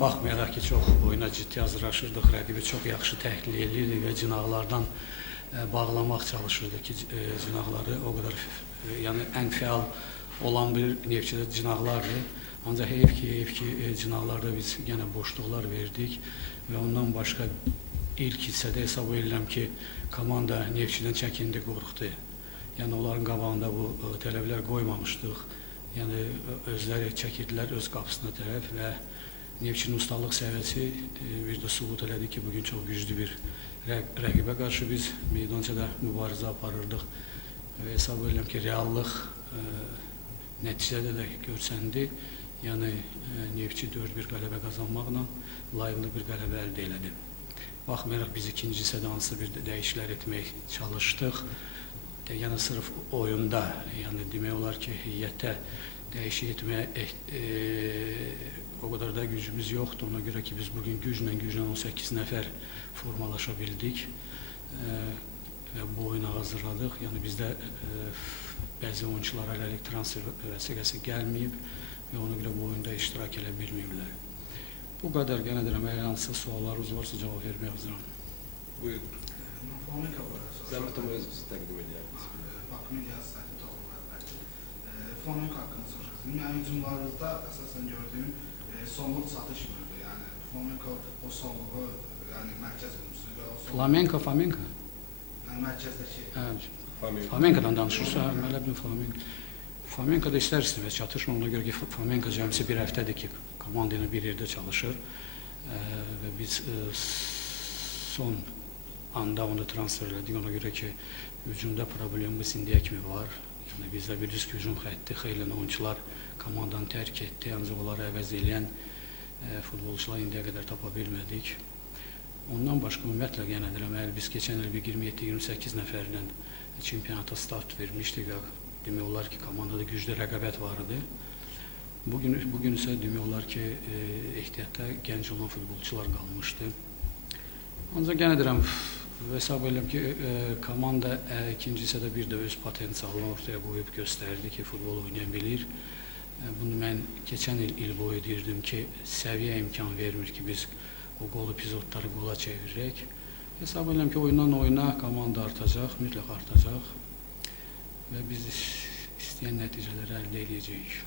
Baxmayaraq ki, çox oyuna ciddi hazırlaşırdıq, rəqibi çox yaxşı təhlil edirdik və cinahlardan bağlamaq çalışırdı ki, cinahları o qədər, yəni ən fəal olan bir Neftçidə cinahlardır. Ancaq heyf ki, cinahlarda biz yenə boşluqlar verdik və ondan başqa ilk hissədə hesab edirəm ki, komanda Neftçidən çəkindi, qorxdu. Yəni onların qabağında bu tələblər qoymamışdıq. Yəni özləri çəkirdilər öz qapısına tərəf və Neftçinin ustalıq səviyyəsi bir də sübut elədi ki, bugün çox güclü bir rəqibə qarşı biz meydançada mübarizə aparırdıq və hesab edirəm ki, reallıq nəticədə də görsəndi. Yəni Neftçi 4-1 qələbə qazanmaqla layiqli bir qələbə əldə elədi. Baxmayaraq biz ikinci hissədə hansı bir dəyişikliklər etmək çalışdıq. Yəni sırf oyunda, yəni demək olar ki, heyətdə dəyişik etməyə o qədər də gücümüz yoxdur. Ona görə ki, biz bugün güclə 18 nəfər formalaşa bildik və bu oyuna hazırladıq. Yəni bizdə bəzi oyuncular hələlik transfer vəsiqəsi gəlməyib və ona görə bu oyunda iştirak edə bilməyiblər. Bu qədər, yenə deyirəm, əgər hansısa suallarınız varsa cavab vermək hazıram. Buyurun. Zəhmət olmaz bizi təqdim edərsiniz. Bakı Media saytı toxunlar. Flamenco haqqında soruşacağım. Mənim hücumlarınızda əsasən gördüyüm sonluq çatışmırdı. Yəni Flamenco o sonluğu, yəni mərkəz hücumçusu və o Flamenco. Yəni mərkəzdəki. Flamenco'dan danışırsa, mələ bilin Flamenco. Flamenco'da istər-istəməz çatışmır. Ona görə ki, Flamenco cəmsi bir həftədir ki, komanda ilə bir yerdə çalışır və biz son anda onu transfer elədik. Ona görə ki, hücumda problemimiz indiyə kimi var. Yəni bizdə bilirsiniz ki, hücum xətti xeyli oyuncular komandanı tərk etdi, ancaq onları əvəz edən futbolçular indiyə qədər tapa bilmədik. Ondan başqa ümumiyyətlə yenə deyirəm, əgər biz keçən il 27-28 nəfərlə çempionata start vermişdik və demək olar ki, komandada güclü rəqabət var idi. Bugün isə demək olar ki, ehtiyatda gənc olan futbolçular qalmışdı. Ancaq yenə deyirəm, hesab edirəm ki, komanda ikinci hissədə bir də öz potensialını ortaya qoyub göstərdi ki, futbol oynaya bilir. Bunu mən keçən il boyu deyirdim ki, səviyyə imkan vermir ki, biz o qol epizodları qola çevirək. Hesab edirəm ki, oyundan oyuna komanda artacaq, mütləq artacaq və biz istəyən nəticələri əldə edəcəyik.